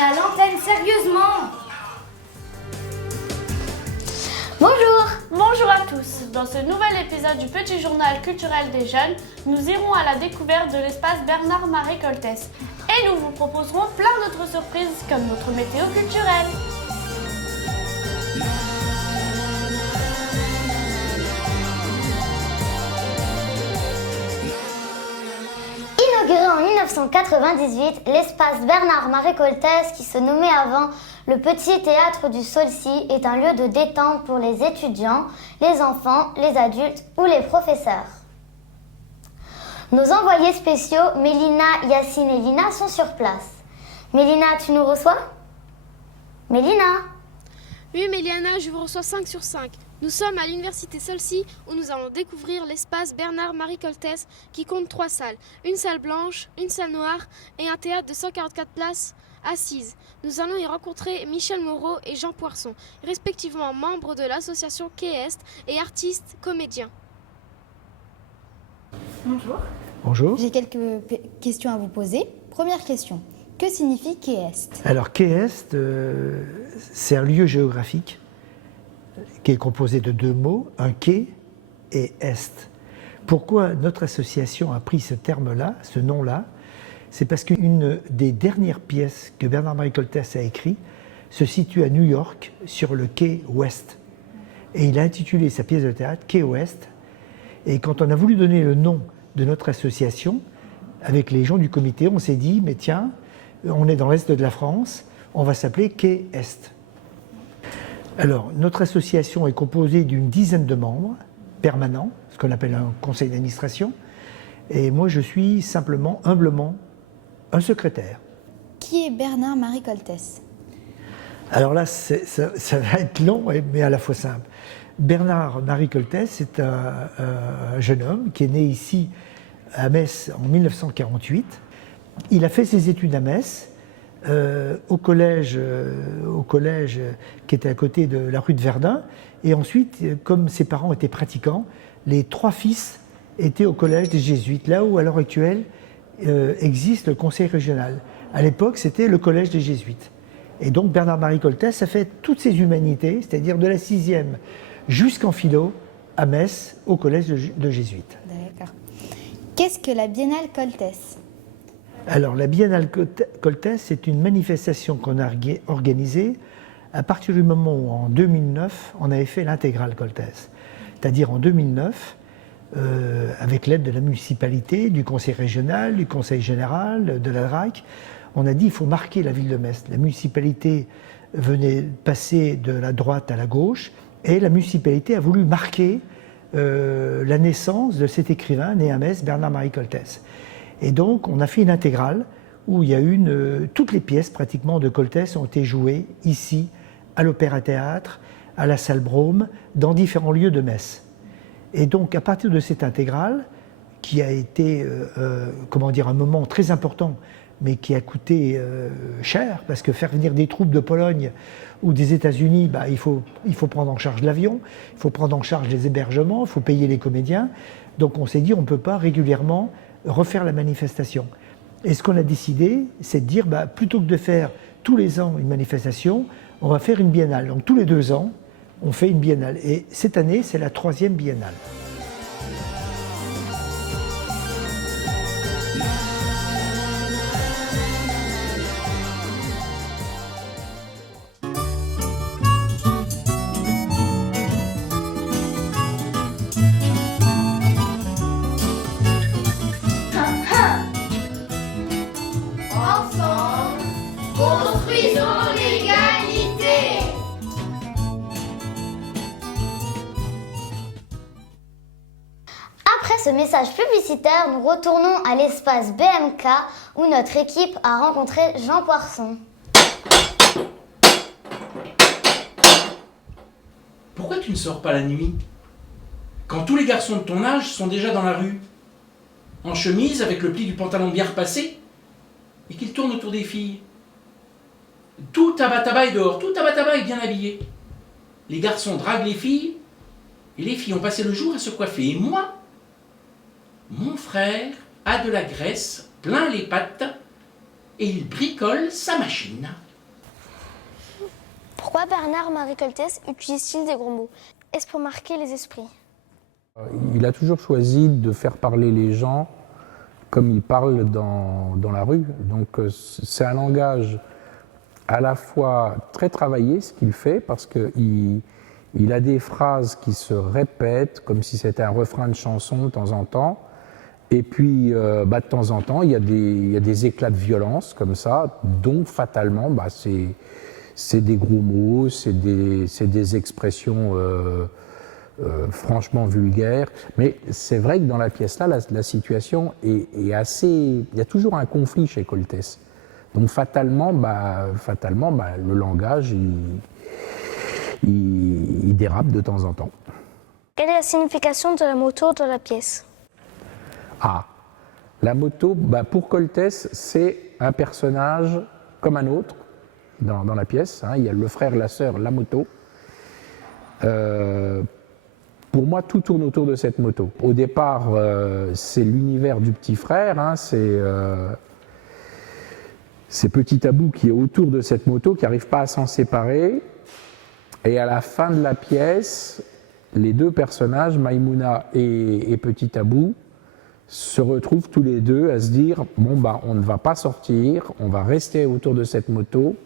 est à l'antenne, sérieusement. Bonjour! Bonjour à tous! Dans ce nouvel épisode du Petit Journal culturel des jeunes, nous irons à la découverte de l'espace Bernard-Marie Coltès. Et nous vous proposerons plein d'autres surprises comme notre météo culturelle. Inauguré en 1998, l'espace Bernard-Marie Coltès, qui se nommait avant le Petit Théâtre du Saulcy, est un lieu de détente pour les étudiants, les enfants, les adultes ou les professeurs. Nos envoyés spéciaux, Mélina, Yacine et Lina, sont sur place. Mélina, tu nous reçois? Mélina? Oui, Méliana, je vous reçois 5 sur 5. Nous sommes à l'université Saulcy où nous allons découvrir l'espace Bernard-Marie Coltès qui compte 3 salles. Une salle blanche, une salle noire et un théâtre de 144 places assises. Nous allons y rencontrer Michel Moreau et Jean Poisson, respectivement membres de l'association Qu'est-Est et artistes comédiens. Bonjour. Bonjour. J'ai quelques questions à vous poser. Première question. Que signifie Qu'est-Est? Alors, Qu'est-Est, c'est un lieu géographique qui est composé de 2 mots, un quai et est. Pourquoi notre association a pris ce terme-là, ce nom-là? C'est parce qu'une des dernières pièces que Bernard-Marie Coltès a écrites se situe à New York, sur le quai Ouest. Et il a intitulé sa pièce de théâtre Quai Ouest. Et quand on a voulu donner le nom de notre association, avec les gens du comité, on s'est dit, mais tiens, on est dans l'Est de la France, on va s'appeler Quai Est. Alors, notre association est composée d'une dizaine de membres permanents, ce qu'on appelle un conseil d'administration, et moi je suis simplement, humblement, un secrétaire. Qui est Bernard-Marie Coltès? Alors là, ça va être long, mais à la fois simple. Bernard-Marie Coltès, c'est un jeune homme qui est né ici à Metz en 1948. Il a fait ses études à Metz, au collège qui était à côté de la rue de Verdun. Et ensuite, comme ses parents étaient pratiquants, les 3 fils étaient au collège des Jésuites, là où à l'heure actuelle existe le conseil régional. À l'époque, c'était le collège des Jésuites. Et donc Bernard-Marie Coltès a fait toutes ses humanités, c'est-à-dire de la 6e jusqu'en philo, à Metz, au collège de Jésuites. D'accord. Qu'est-ce que la Biennale Coltès? Alors, la Biennale Coltès, c'est une manifestation qu'on a organisée à partir du moment où, en 2009, on avait fait l'intégrale Coltès. C'est-à-dire en 2009, avec l'aide de la municipalité, du conseil régional, du conseil général, de la DRAC, on a dit qu'il faut marquer la ville de Metz. La municipalité venait passer de la droite à la gauche, et la municipalité a voulu marquer la naissance de cet écrivain né à Metz, Bernard-Marie Coltès. Et donc, on a fait une intégrale où il y a toutes les pièces pratiquement de Coltès ont été jouées ici, à l'Opéra-Théâtre, à la salle Brome, dans différents lieux de Metz. Et donc, à partir de cette intégrale, qui a été, un moment très important, mais qui a coûté cher, parce que faire venir des troupes de Pologne ou des États-Unis, il faut prendre en charge l'avion, il faut prendre en charge les hébergements, il faut payer les comédiens. Donc, on s'est dit, on ne peut pas régulièrement refaire la manifestation. Et ce qu'on a décidé, c'est de dire, plutôt que de faire tous les ans une manifestation, on va faire une biennale. Donc tous les 2 ans, on fait une biennale. Et cette année, c'est la 3e biennale. Ensemble, construisons l'égalité. Après ce message publicitaire, nous retournons à l'espace BMK où notre équipe a rencontré Jean Poisson. Pourquoi tu ne sors pas la nuit? Quand tous les garçons de ton âge sont déjà dans la rue, en chemise avec le pli du pantalon bien repassé, et qu'ils tournent autour des filles. Tout tabac est dehors, tout tabac est bien habillé. Les garçons draguent les filles, et les filles ont passé le jour à se coiffer. Et moi, mon frère a de la graisse plein les pattes, et il bricole sa machine. Pourquoi Bernard-Marie Coltès utilise-t-il des gros mots? Est-ce pour marquer les esprits? Il a toujours choisi de faire parler les gens comme ils parlent dans la rue. Donc c'est un langage à la fois très travaillé, ce qu'il fait, parce qu'il a des phrases qui se répètent comme si c'était un refrain de chanson de temps en temps. Et puis, de temps en temps, il y a des éclats de violence comme ça, dont fatalement, c'est des gros mots, c'est des expressions franchement vulgaires. Mais c'est vrai que dans la pièce-là, la situation est assez... Il y a toujours un conflit chez Coltès. Donc fatalement, le langage, il dérape de temps en temps. Quelle est la signification de la moto dans la pièce? Ah, la moto, pour Coltès, c'est un personnage comme un autre dans la pièce. Il y a le frère, la sœur, la moto. Pour moi, tout tourne autour de cette moto. Au départ, c'est l'univers du petit frère, c'est Petit Abou qui est autour de cette moto, qui n'arrive pas à s'en séparer. Et à la fin de la pièce, les deux personnages, Maïmouna et Petit Abou, se retrouvent tous les deux à se dire on ne va pas sortir, on va rester autour de cette moto.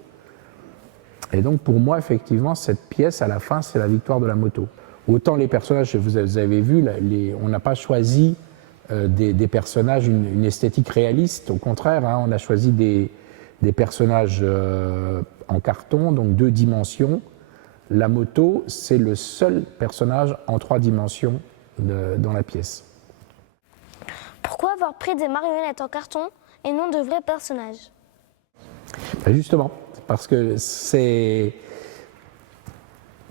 Et donc pour moi, effectivement, cette pièce, à la fin, c'est la victoire de la moto. Autant les personnages, vous avez vu, on n'a pas choisi des personnages, une esthétique réaliste, au contraire, on a choisi des personnages en carton, donc 2 dimensions. La moto, c'est le seul personnage en 3 dimensions dans la pièce. Pourquoi avoir pris des marionnettes en carton et non de vrais personnages? Justement, parce que c'est...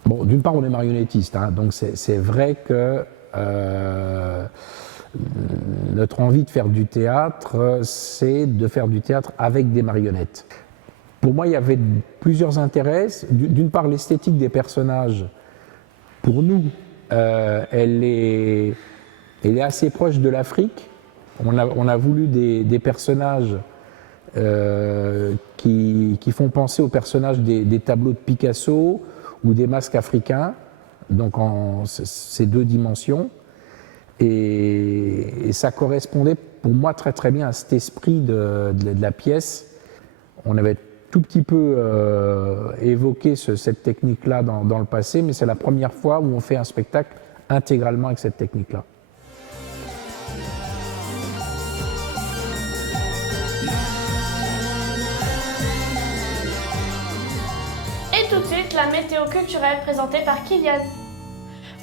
Bon, d'une part, on est marionnettiste, donc c'est vrai que notre envie de faire du théâtre, c'est de faire du théâtre avec des marionnettes. Pour moi, il y avait plusieurs intérêts. D'une part, l'esthétique des personnages, pour nous, elle est assez proche de l'Afrique. On a voulu des personnages qui font penser aux personnages des tableaux de Picasso ou des masques africains, donc en ces 2 dimensions. Et ça correspondait pour moi très très bien à cet esprit de la pièce. On avait tout petit peu évoqué cette technique-là dans le passé, mais c'est la première fois où on fait un spectacle intégralement avec cette technique-là. Et tout de suite, la météo culturelle présentée par Kylian.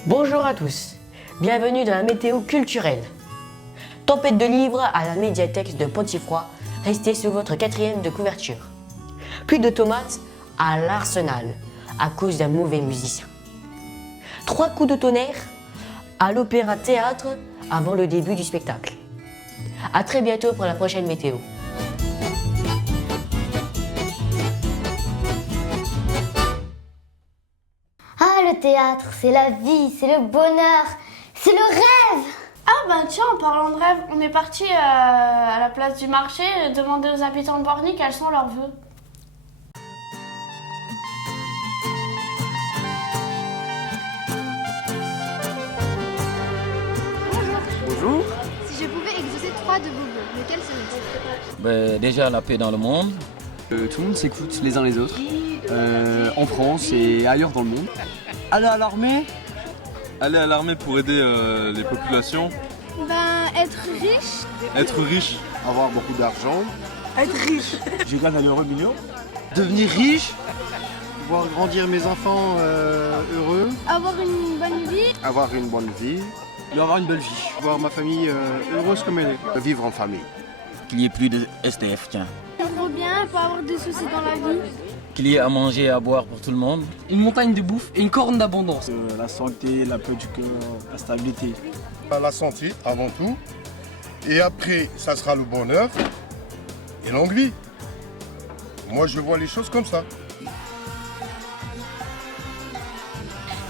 Bonjour à tous, bienvenue dans la météo culturelle. Tempête de livres à la médiathèque de Pontifroy, restez sur votre 4e de couverture. Pluie de tomates à l'Arsenal, à cause d'un mauvais musicien. 3 coups de tonnerre à l'Opéra Théâtre avant le début du spectacle. À très bientôt pour la prochaine météo. Ah, le théâtre, c'est la vie, c'est le bonheur, c'est le rêve. Ah tiens, en parlant de rêve, on est parti à la place du marché demander aux habitants de Borny quels sont leurs vœux. Bonjour. Si je pouvais exaucer 3 de vos vœux, lesquels seraient-ils? Déjà la paix dans le monde. Tout le monde s'écoute les uns les autres, en France et ailleurs dans le monde. Aller à l'armée. Aller à l'armée pour aider les populations. Être riche. Être riche. Avoir beaucoup d'argent. Être riche. Je gagne un euro million. Devenir riche. Voir grandir mes enfants heureux. Avoir une bonne vie. Avoir une bonne vie. Avoir une belle vie. Voir ma famille heureuse comme elle est. Vivre en famille. Qu'il n'y ait plus de STF, tiens. Vivre bien, pas avoir de soucis dans la vie. Qu'il y ait à manger et à boire pour tout le monde. Une montagne de bouffe et une corne d'abondance. La santé, la paix du cœur, la stabilité. La santé avant tout. Et après, ça sera le bonheur et longue vie. Moi, je vois les choses comme ça.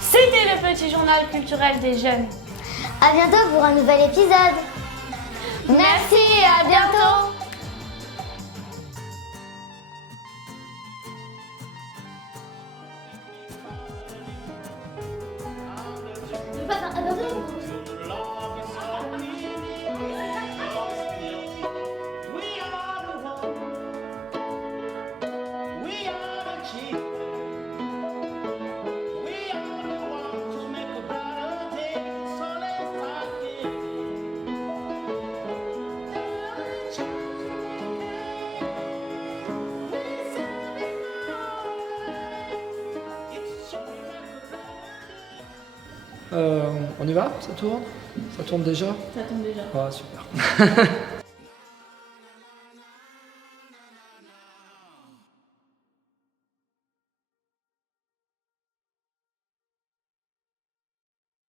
C'était le petit journal culturel des jeunes. À bientôt pour un nouvel épisode. Merci et à bientôt. On y va? Ça tourne? Ça tourne déjà? Ça tombe déjà. Ah, super.